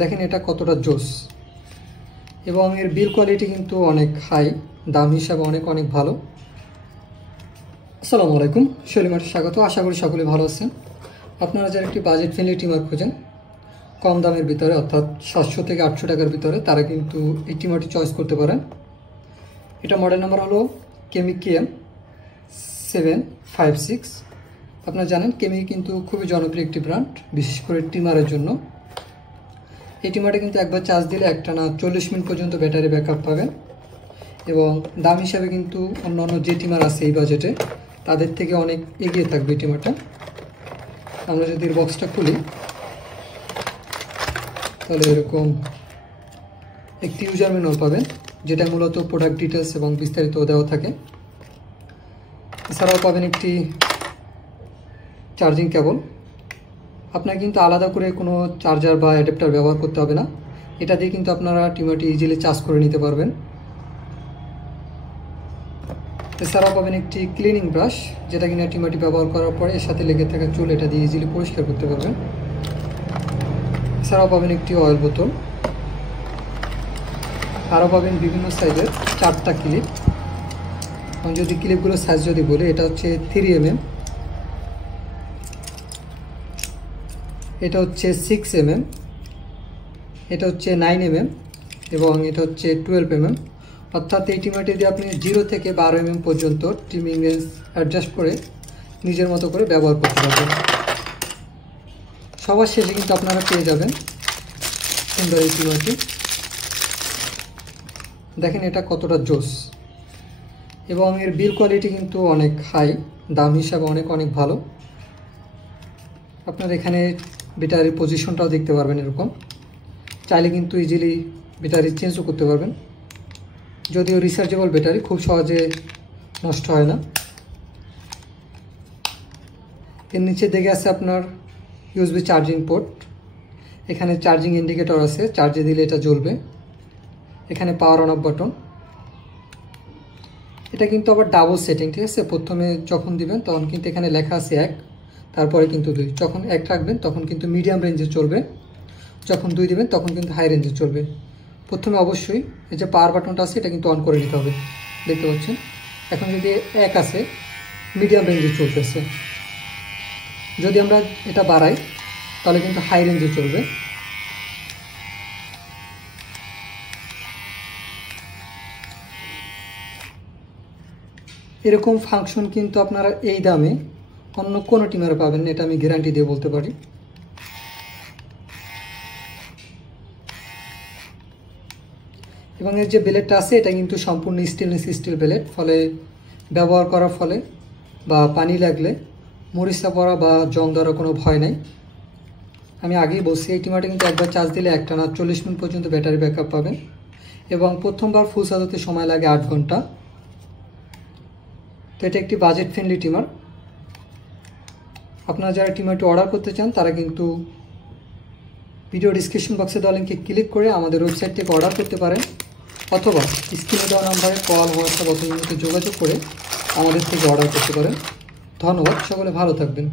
দেখেন এটা কতটা জোস এবং এর বিল কোয়ালিটি কিন্তু অনেক হাই, দাম হিসাবে অনেক অনেক ভালো। আসসালামু আলাইকুম, শৈলিমার্টে স্বাগত। আশা করি সকলে ভালো আছেন। আপনারা যারা একটি বাজেট ফ্রেন্ডলি টিমার খোঁজেন কম দামের ভিতরে, অর্থাৎ 700 থেকে 800 টাকার ভিতরে, তারা কিন্তু এই টিমারটি চয়েস করতে পারেন। এটা মডেল নাম্বার হলো কেমি KM756। আপনারা জানেন কেমি কিন্তু খুবই জনপ্রিয় একটি ব্র্যান্ড, বিশেষ করে টিমারের জন্য। এই টিমারটা কিন্তু একবার চার্জ দিলে একটানা 40 মিনিট পর্যন্ত ব্যাটারি ব্যাকআপ পাবেন এবং দাম হিসাবে কিন্তু অন্যান্য যে টিমার আছে এই বাজেটে তাদের থেকে অনেক এগিয়ে থাকবে এই টিমারটা। আমরা যদি এর বক্সটা খুলি তাহলে এরকম একটি ইউজার ম্যানুয়াল পাবেন, যেটা মূলত প্রোডাক্ট ডিটেলস এবং বিস্তারিত দেওয়া থাকে। এছাড়াও পাবেন একটি চার্জিং কেবল। আপনার কিন্তু আলাদা করে কোনো চার্জার বা অ্যাডাপ্টার ব্যবহার করতে হবে না, এটা দিয়ে কিন্তু আপনারা টিমারটি ইজিলি চার্জ করে নিতে পারবেন। এছাড়াও পাবেন একটি ক্লিনিং ব্রাশ, যেটা কিনা টিমারটি ব্যবহার করার পরে এর সাথে লেগে থাকা চুল এটা দিয়ে ইজিলি পরিষ্কার করতে পারবেন। এছাড়াও পাবেন একটি অয়েল বোতল। আরও পাবেন বিভিন্ন সাইজের 4টা ক্লিপ। আমি যদি ক্লিপগুলোর সাইজ যদি বলি, এটা হচ্ছে 3mm, এটা হচ্ছে 6mm, এটা হচ্ছে 9mm এবং এটা হচ্ছে 12mm। অর্থাৎ এই টিমারটি দিয়ে আপনি 0 থেকে 12mm পর্যন্ত ট্রিমিং রেঞ্জ অ্যাডজাস্ট করে নিজের মতো করে ব্যবহার করতে পারবেন। সবার শেষে কিন্তু আপনারা পেয়ে যাবেন সুন্দর এই টিমারটি। দেখেন এটা কতটা জোস এবং এর বিল কোয়ালিটি কিন্তু অনেক হাই, দাম হিসাবে অনেক অনেক ভালো। আপনার এখানে ব্যাটারির পজিশনটাও দেখতে পারবেন, এরকম চাইলে কিন্তু ইজিলি ব্যাটারি চেঞ্জও করতে পারবেন। যদিও রিচার্জেবল ব্যাটারি, খুব সহজে নষ্ট হয় না। এর নিচে দেখে আছে আপনার USB চার্জিং পোর্ট। এখানে চার্জিং ইন্ডিকেটর আছে, চার্জে দিলে এটা জ্বলবে। এখানে পাওয়ার অন অফ বাটন। এটা কিন্তু আবার ডাবল সেটিং, ঠিক আছে। প্রথমে যখন দিবেন তখন কিন্তু এখানে লেখা আছে 1, তারপরে কিন্তু 2। যখন 1 রাখবেন তখন কিন্তু মিডিয়াম রেঞ্জে চলবে, যখন 2 দিবেন তখন কিন্তু হাই রেঞ্জে চলবে। প্রথমে অবশ্যই এই যে পাওয়ার বাটনটা আছে এটা কিন্তু অন করে নিতে হবে, দেখতে পাচ্ছেন। এখন যদি 1 আছে, মিডিয়াম রেঞ্জে চলতেছে। যদি আমরা এটা বাড়াই তাহলে কিন্তু হাই রেঞ্জে চলবে। এরকম ফাংশন কিন্তু আপনারা এই দামে অন্য কোনো টিমারে পাবেন না, এটা আমি গ্যারান্টি দিয়ে বলতে পারি। এবং এর যে ব্লেডটা আছে এটা কিন্তু সম্পূর্ণ স্টেনলেস স্টিল ব্লেড, ফলে ব্যবহার করার ফলে বা পানি লাগলে মরিচা পড়া বা জং ধরার কোনো ভয় নেই। আমি আগেই বলছি এই টিমারটা কিন্তু একবার চার্জ দিলে একটানা 40 মিনিট পর্যন্ত ব্যাটারি ব্যাকআপ পাবেন এবং প্রথমবার ফুল চার্জ হতে সময় লাগে 8 ঘন্টা। তো এটা একটি বাজেট ফ্রেন্ডলি টিমার। আপনারা যারা টিমারটি অর্ডার করতে চান তারা কিন্তু ভিডিও ডিসক্রিপশন বক্সে দেওয়া লিঙ্কে ক্লিক করে আমাদের ওয়েবসাইট থেকে অর্ডার করতে পারেন, অথবা স্ক্রিনে দেওয়া নাম্বারে কল, হোয়াটসঅ্যাপ অথবা যোগাযোগ করে আমাদের থেকে অর্ডার করতে পারেন। ধন্যবাদ, সকলে ভালো থাকবেন।